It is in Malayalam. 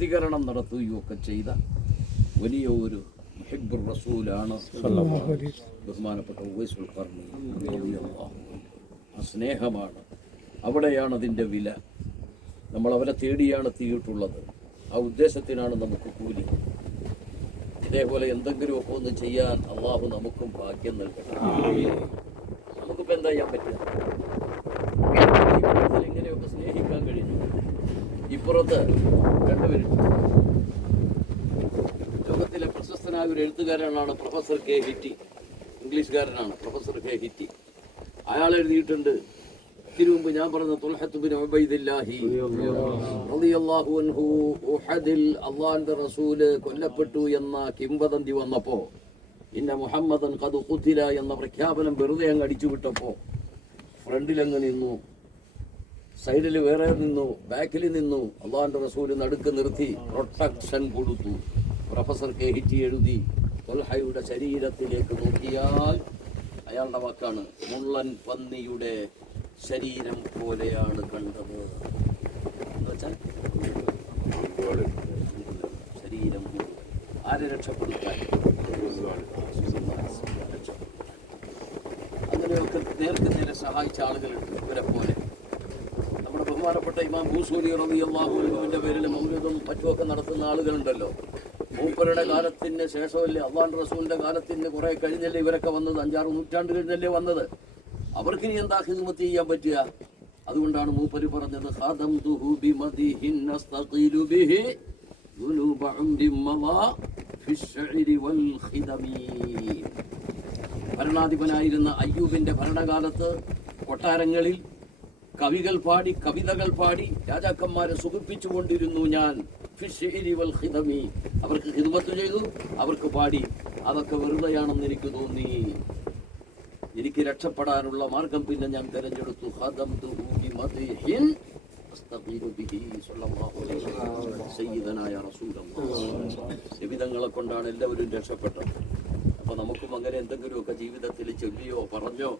പ്രതികരണം നടത്തുകയൊക്കെ ചെയ്ത വലിയ ഒരു മുഹിബ്ബുർ റസൂലാണ് ബഹുമാനപ്പെട്ട ഉവൈസുൽ ഖർനി റളിയല്ലാഹു അൻഹു. ആ സ്നേഹമാണ്, അവിടെയാണ് അതിൻ്റെ വില. നമ്മൾ അവരെ തേടിയാണ് എത്തിയിട്ടുള്ളത്. ആ ഉദ്ദേശത്തിനാണ് നമുക്ക് കൂലി. ഇതേപോലെ എന്തെങ്കിലുമൊക്കെ ഒന്ന് ചെയ്യാൻ അള്ളാഹു നമുക്കും ഭാഗ്യം നൽകട്ടെ. നമുക്കിപ്പോൾ എന്താ ചെയ്യാൻ പറ്റുക? ഇങ്ങനെയൊക്കെ സ്നേഹിക്കാൻ കഴിഞ്ഞു. ഇപ്പുറത്ത് രണ്ടുപേരും ലോകത്തിലെ പ്രശസ്തനായ ഒരു എഴുത്തുകാരനാണ് പ്രൊഫസർ കെ ഹിറ്റി. ഇംഗ്ലീഷുകാരനാണ് പ്രൊഫസർ കെ ഹിറ്റി. അയാൾ എഴുതിയിട്ടുണ്ട്, ഇതിനു മുമ്പ് ഞാൻ പറഞ്ഞ തുൽഹത്ത് ബിൻ ഉബൈദില്ലാഹി റളിയല്ലാഹു അൻഹു ഉഹദിൽ അല്ലാഹുവിന്റെ റസൂല് കൊല്ലപ്പെട്ടു എന്ന കിംവദന്തി വന്നപ്പോൾ, ഇന്ന മുഹമ്മദൻ ഖദ് ഖുതില എന്ന പ്രഖ്യാപനം വെറുതെ അങ്ങ് അടിച്ചു വിട്ടപ്പോൾ ഫ്രണ്ടിലങ്ങ് നിന്നു, സൈഡിൽ വേറെ നിന്നു, ബാക്കിൽ നിന്നു, അള്ളാഹുവിന്റെ റസൂല് നടുക്ക് നിർത്തി പ്രൊട്ടക്ഷൻ കൊടുത്തു. പ്രൊഫസർ കെ ഹിറ്റി എഴുതി, ത്വൽഹയുടെ ശരീരത്തിലേക്ക് നോക്കിയാൽ അയാളുടെ വാക്കാണ്, മുള്ളൻ പന്നിയുടെ ശരീരം പോലെയാണ് കണ്ടത്. എന്നുവെച്ചാൽ ശരീരം ആരെ രക്ഷപ്പെടുത്താൻ, അങ്ങനെയൊക്കെ നേർക്ക് നേരെ സഹായിച്ച ആളുകളുണ്ട്. ഇവരെ പോലെ നമ്മുടെ ബഹുമാനപ്പെട്ട ഇമാം ബൂസൂരി റളിയല്ലാഹു അൻഹുവിന്റെ പേരിൽ മൗലിദും മറ്റുമൊക്കെ നടത്തുന്ന ആളുകളുണ്ടല്ലോ. മൂപ്പരുടെ കാലത്തിന് ശേഷമല്ലേ, അള്ളാഹുവിന്റെ റസൂലിന്റെ കാലത്തിന് കുറെ കഴിഞ്ഞല്ലേ ഇവരൊക്കെ വന്നത്, 5-6 നൂറ്റാണ്ട് കഴിഞ്ഞല്ലേ വന്നത്. അവർക്ക് ഇനി എന്താ ഖിദ്മത്ത് ചെയ്യാൻ പറ്റുക? അതുകൊണ്ടാണ് മൂപ്പര് പറഞ്ഞത്, ഖദംതുഹു ബിമദിഹിൻ നസ്തഖീലു ബിഹി ദുനൂബ ഉംരിൻ മദാ ഫിശ്ശഇരി വൽ ഖിദമി. ഭരണാധിപനായിരുന്ന അയ്യൂബിന്റെ ഭരണകാലത്ത് കൊട്ടാരങ്ങളിൽ കവികൾ പാടി, കവിതകൾ പാടി രാജാക്കന്മാരെ സുഖിപ്പിച്ചുകൊണ്ടിരുന്നു ഞാൻ. ഫിശ്ശഇരി വൽ ഖിദമി, അവർക്ക് ഖിദ്മത്ത് ചെയ്തു, അവർക്ക് പാടി. അതൊക്കെ വെറുതെയാണെന്ന് എനിക്ക് തോന്നി. എനിക്ക് രക്ഷപ്പെടാനുള്ള മാർഗം പിന്നെ ഞാൻ തെരഞ്ഞെടുത്തു. ഖദംതുഹു ബിമദിഹിൻ അസ്തഖീലു ബിഹി സ്വല്ലല്ലാഹു അലൈഹി വസല്ലം സയ്യിദനായ റസൂലല്ലാഹ്. ജീവിതങ്ങളെ കൊണ്ടാണ് എല്ലാവരും രക്ഷപ്പെട്ടത്. അപ്പോൾ നമുക്കും അങ്ങനെ എന്തെങ്കിലുമൊക്കെ ജീവിതത്തിൽ ചൊല്ലിയോ പറഞ്ഞോ